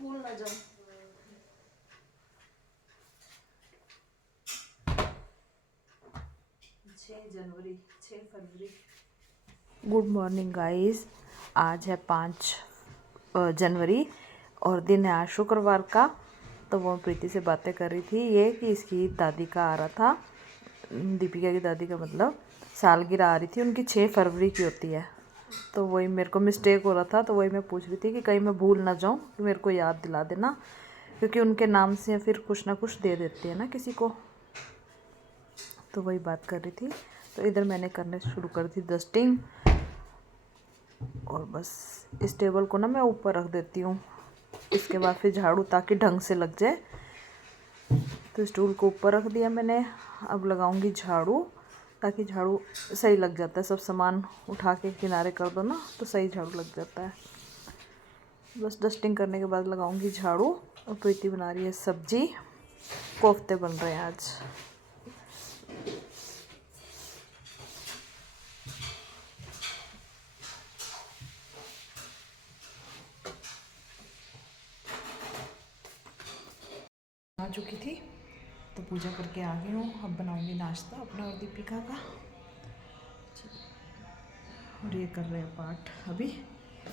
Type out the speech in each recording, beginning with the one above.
भूल ना जाऊं। 6 फरवरी। Good morning guys. आज है 5 जनवरी और दिन है आज शुक्रवार का। तो वो प्रीति से बातें कर रही थी ये कि इसकी दादी का आ रहा था, दीपिका की दादी का मतलब सालगिरह आ रही थी उनकी। 6 फरवरी की होती है। तो वही मेरे को मिस्टेक हो रहा था, तो वही मैं पूछ रही थी कि कहीं मैं भूल ना जाऊं, कि मेरे को याद दिला देना, क्योंकि उनके नाम से फिर कुछ ना कुछ दे देते हैं ना किसी को। तो वही बात कर रही थी। तो इधर मैंने करने शुरू कर दी डस्टिंग, और बस इस टेबल को ना मैं ऊपर रख देती हूँ। इसके बाद फिर झाड़ू, ताकि ढंग से लग जाए। तो स्टूल को ऊपर रख दिया मैंने। अब लगाऊंगी झाड़ू, ताकि झाड़ू सही लग जाता है। सब सामान उठा के किनारे कर दो ना, तो सही झाड़ू लग जाता है। बस डस्टिंग करने के बाद लगाऊंगी झाड़ू। और प्रीति बना रही है सब्जी, कोफ्ते बन रहे हैं आज। आ चुकी थी तो पूजा करके आ गई हूँ। अब बनाऊंगी नाश्ता अपना और दीपिका का। और ये कर रहे हैं पाठ। अभी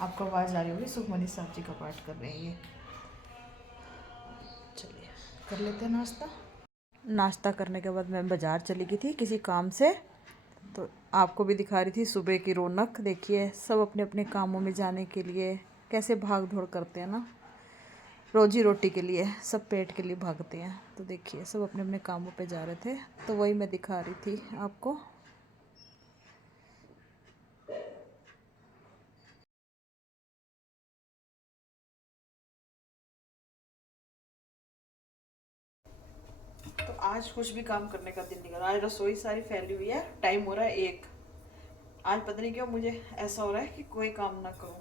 आपको आवाज़ आ रही होगी, सुखमनी साहब जी का पाठ कर रहे हैं ये। चलिए कर लेते हैं नाश्ता। नाश्ता करने के बाद मैं बाज़ार चली गई थी किसी काम से। तो आपको भी दिखा रही थी सुबह की रौनक। देखिए सब अपने अपने कामों में जाने के लिए कैसे भाग दौड़ करते हैं ना, रोजी रोटी के लिए। सब पेट के लिए भागते हैं। तो देखिए सब अपने अपने कामों पे जा रहे थे, तो वही मैं दिखा रही थी आपको। तो आज कुछ भी काम करने का दिल नहीं कर रहा। आज रसोई सारी फैली हुई है, टाइम हो रहा है 1। आज पता नहीं क्यों मुझे ऐसा हो रहा है कि कोई काम ना करूं,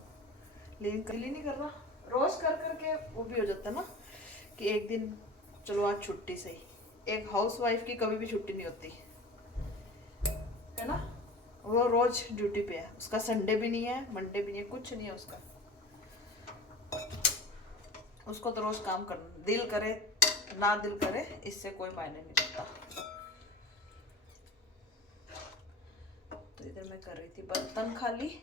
लेकिन दिल ही नहीं कर रहा। रोज कर करके वो भी हो जाता है ना कि एक दिन चलो आज छुट्टी सही। एक हाउसवाइफ की कभी भी छुट्टी नहीं होती है ना। वो रोज ड्यूटी पे है, उसका संडे भी नहीं है, मंडे भी नहीं है, कुछ नहीं है उसका। उसको तो रोज काम करना, दिल करे ना दिल करे, इससे कोई मायने नहीं रखता। तो इधर मैं कर रही थी बर्तन खाली।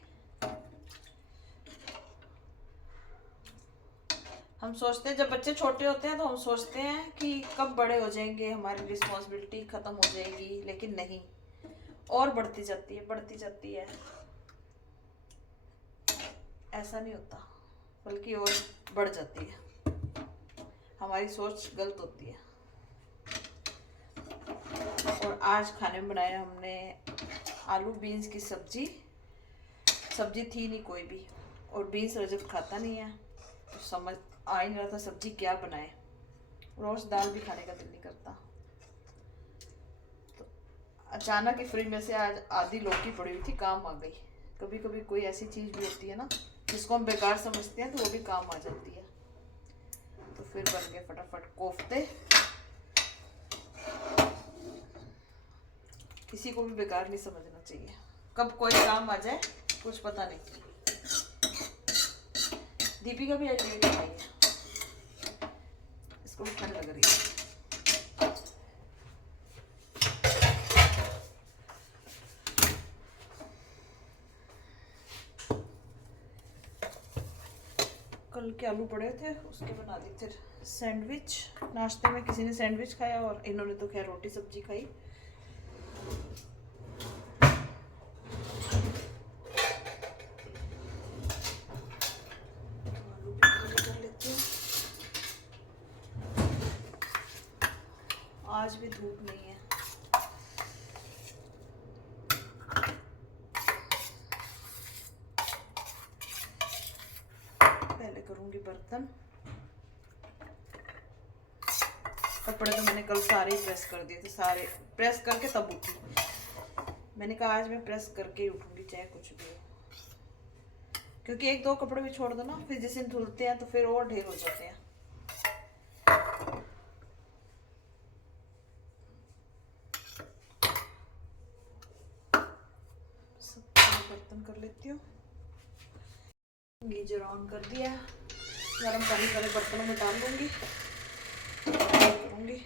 हम सोचते हैं जब बच्चे छोटे होते हैं तो हम सोचते हैं कि कब बड़े हो जाएंगे, हमारी रिस्पॉन्सिबिलिटी खत्म हो जाएगी, लेकिन नहीं, और बढ़ती जाती है, बढ़ती जाती है। ऐसा नहीं होता, बल्कि और बढ़ जाती है। हमारी सोच गलत होती है। और आज खाने में बनाया हमने आलू बीन्स की सब्जी। सब्जी थी नहीं कोई भी, और बीन्स रजत खाता नहीं है, तो समझ आ ही नहीं रहा था सब्जी क्या बनाए। रोज दाल भी खाने का दिल नहीं करता। तो अचानक ही फ्रिज में से आज आधी लौकी पड़ी हुई थी, काम आ गई। कभी कभी कोई ऐसी चीज भी होती है ना जिसको हम बेकार समझते हैं, तो वो भी काम आ जाती है। तो फिर बन गए फटाफट कोफ्ते। किसी को भी बेकार नहीं समझना चाहिए, कब कोई काम आ जाए कुछ पता नहीं। दीपिका भी आज लेट आई है, इसको भी ठंड लग रही है। कल के आलू पड़े थे, उसके बना दी थे सैंडविच। नाश्ते में किसी ने सैंडविच खाया और इन्होंने तो खैर रोटी सब्जी खाई। आलू भी खाली कर लेती हूँ। आज भी धूप नहीं है। पहले करूंगी बर्तन। कपड़े तो मैंने कल सारे ही प्रेस कर दिए थे, सारे प्रेस करके तब उठी। मैंने कहा आज मैं प्रेस करके ही उठूंगी चाहे कुछ भी हो, क्योंकि एक दो कपड़े भी छोड़ दो ना, फिर जिस दिन धुलते हैं तो फिर और ढेर हो जाते हैं। सब बर्तन कर लेती हूँ। गीजर ऑन कर दिया। गर्म पानी पहले बर्तनों में डाल लूँगी, करूँगी।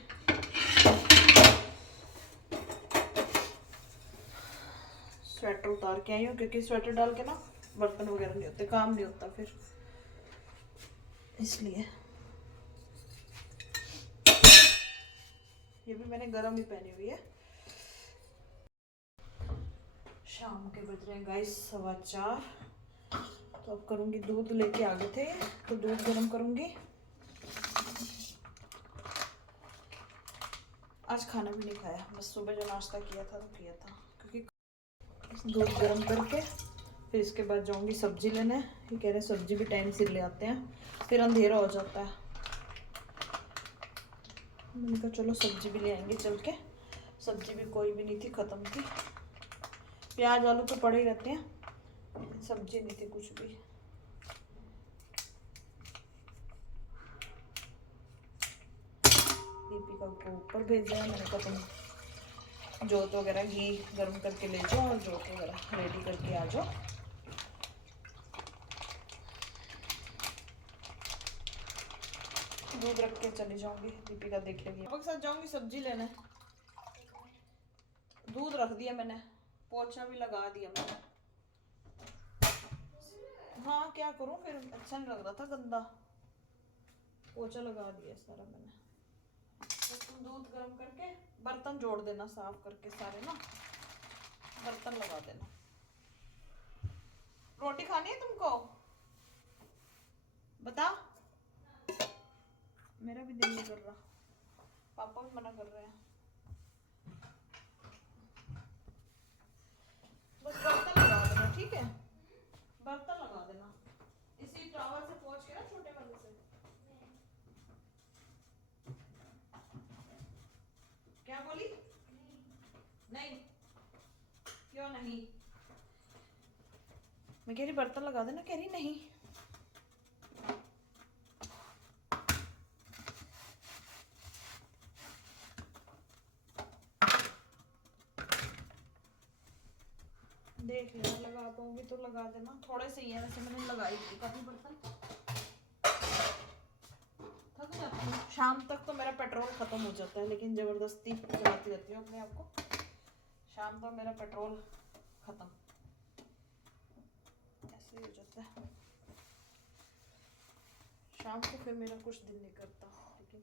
स्वेटर उतार के आई हूँ क्योंकि स्वेटर डाल के ना बर्तन वगैरह नहीं होते, काम नहीं होता फिर, इसलिए। ये भी मैंने गरम ही पहनी हुई है। शाम के बज रहे हैं गाइस 4:15। तो अब करूँगी, दूध लेके आ गए थे तो दूध गर्म करूँगी। आज खाना भी नहीं खाया, बस सुबह जो नाश्ता किया था तो किया था, क्योंकि दूध गर्म करके फिर इसके बाद जाऊँगी सब्जी लेने। ये कह रहे सब्जी भी टाइम से ले आते हैं, फिर अंधेरा हो जाता है। मैंने कहा चलो सब्जी भी ले आएंगे चल के। सब्जी भी कोई भी नहीं थी, ख़त्म थी। प्याज आलू तो पड़े ही रहते हैं, लेकिन सब्जी नहीं थी कुछ भी। दीपिका को ऊपर भेजा है, मैंने कहा तुम जोत वगैरह घी गर्म करके ले जाओ और जोत वगैरह रेडी करके आ जाओ। दूध रख के चली जाऊंगी, दीपिका देख लेगी। पापा के साथ जाऊंगी सब्जी लेने। दूध रख दिया मैंने, पोछा भी लगा दिया मैंने। हाँ क्या करूं फिर, अच्छा नहीं लग रहा था, गंदा पोछा लगा दिया सारा मैंने। तो तुम दूध गर्म करके बर्तन जोड़ देना, साफ करके सारे ना बर्तन लगा देना। रोटी खानी है तुमको? बता। मेरा भी दिल नहीं कर रहा, पापा भी मना कर रहे हैं। बस बर्तन लगा देना, ठीक है? बर्तन लगा देना इसी टॉवल से पोंछ के ना, छोटे वाले से। क्या बोली? नहीं। क्यों नहीं? मैं कह रही बर्तन लगा देना, कह रही नहीं। देख लेना, लगा पाऊंगी तो लगा देना। थोड़े से ही है वैसे, मैंने लगाई थी काफी बर्तन। थक जाती हूँ, शाम तक तो मेरा पेट्रोल खत्म हो जाता है, लेकिन जबरदस्ती चलाती रहती हूँ अपने आप को। शाम तक मेरा पेट्रोल खत्म, ऐसे ही हो जाता है। शाम को फिर मेरा कुछ दिल नहीं करता, लेकिन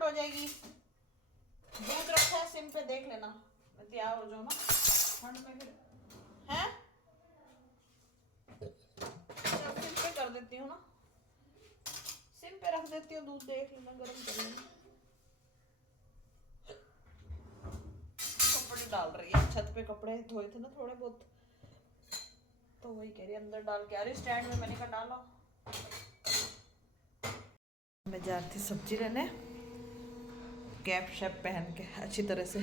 हो जाएगी। दूध रखा है सिम पे, देख लेना, तैयार हो जाओ ना ठंड में फिर, हैं? सिम पे कर देती हूँ ना, सिम पे रख देती हूँ, दूध देख लेना, गर्म कर लेना। कपड़े डाल रही है, छत पे कपड़े धोए थे ना थोड़े बहुत, तो वही कह रही अंदर डाल के आ रही स्टैंड में। मैंने कहा डालो। मैं जा रही थी सब्जी लेने, कैप शैप पहन के अच्छी तरह से,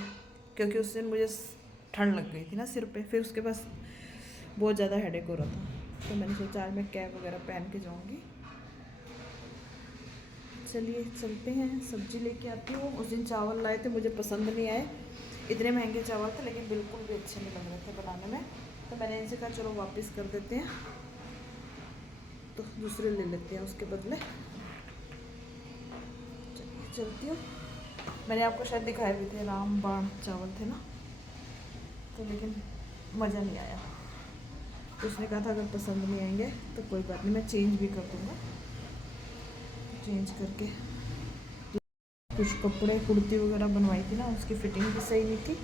क्योंकि उस दिन मुझे ठंड लग गई थी ना सिर पे, फिर उसके बाद बहुत ज़्यादा हेडेक हो रहा था, तो मैंने सोचा आज मैं कैप वगैरह पहन के जाऊँगी। चलिए चलते हैं, सब्जी लेके आती हूँ। उस दिन चावल लाए थे, मुझे पसंद नहीं आए, इतने महंगे चावल थे, लेकिन बिल्कुल भी अच्छे नहीं लग रहे थे बनाने में। तो मैंने इनसे कहा चलो वापस कर देते हैं, तो दूसरे ले लेते हैं उसके बदले। चलती हूँ। मैंने आपको शायद दिखाए भी थे, रामबाण चावल थे ना, तो लेकिन मज़ा नहीं आया। तो उसने कहा था अगर पसंद नहीं आएंगे तो कोई बात नहीं, मैं चेंज भी कर दूँगा। चेंज करके कुछ कपड़े कुर्ती वगैरह बनवाई थी ना, उसकी फिटिंग भी सही नहीं थी,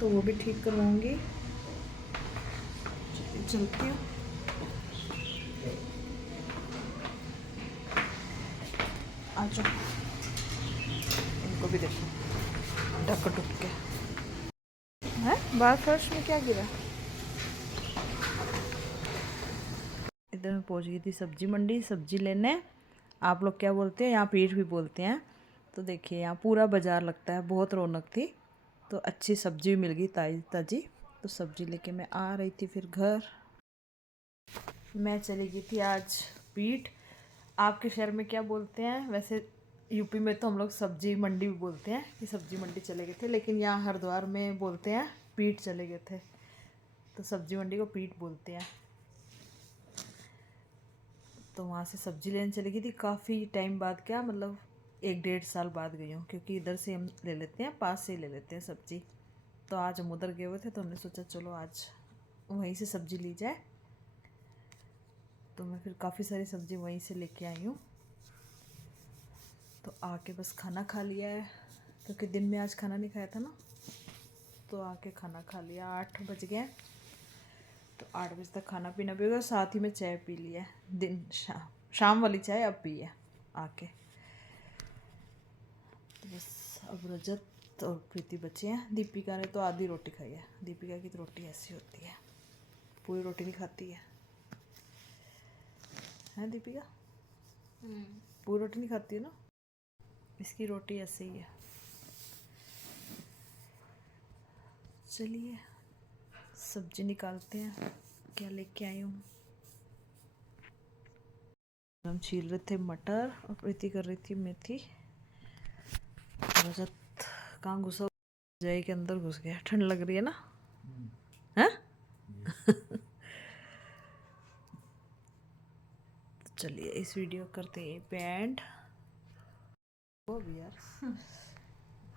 तो वो भी ठीक करवाऊँगी। चलती हूँ। आ जाओ, इनको भी देखो ढक ढुक के हैं। बाहर फर्श में क्या गिरा? इधर पहुंच गई थी सब्जी मंडी सब्जी लेने। आप लोग क्या बोलते हैं, यहाँ पीठ भी बोलते हैं। तो देखिए यहाँ पूरा बाज़ार लगता है, बहुत रौनक थी। तो अच्छी सब्जी भी मिल गई ताज़ी ताज़ी। तो सब्जी लेके मैं आ रही थी फिर घर। मैं चली गई थी आज पीठ। आपके शहर में क्या बोलते हैं? वैसे यूपी में तो हम लोग सब्जी मंडी भी बोलते हैं कि सब्जी मंडी चले गए थे, लेकिन यहाँ हरिद्वार में बोलते हैं पीठ चले गए थे। तो सब्जी मंडी को पीठ बोलते हैं। तो वहाँ से सब्जी लेने चली गई थी काफ़ी टाइम बाद, क्या मतलब 1-1.5 साल बाद गई हूँ, क्योंकि इधर से हम ले लेते हैं, पास से ही ले लेते हैं सब्जी। तो आज हम उधर गए हुए थे तो हमने सोचा चलो आज वहीं से सब्जी ली जाए। तो मैं फिर काफ़ी सारी सब्जी वहीं से लेके आई हूँ। तो आके बस खाना खा लिया है, क्योंकि दिन में आज खाना नहीं खाया था ना। तो आके खाना खा लिया, 8 बज गए। तो 8 बजे तक खाना पीना भी होगा, साथ ही में चाय पी लिया है। दिन शाम वाली चाय अब पी है आके। तो बस अब रजत और प्रीति बचे हैं। दीपिका ने तो आधी रोटी खाई है। दीपिका की तो रोटी ऐसी होती है, पूरी रोटी नहीं खाती है दीपिका? पूरी रोटी नहीं खाती है ना, इसकी रोटी ऐसे ही है। चलिए सब्जी निकालते हैं, क्या लेके आई हूँ। हम छील रहे थे मटर और प्रीति कर रही थी मेथी। रजत कहाँ घुसा? जय के अंदर घुस गया। ठंड लग रही है ना? हैं? तो चलिए इस वीडियो करते हैं पे एंड। वो भी यार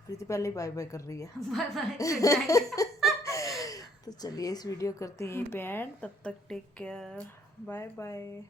प्रीति पहले ही बाय बाय कर रही है। तो चलिए इस वीडियो करते हैं पे एंड। तब तक टेक केयर, बाय बाय।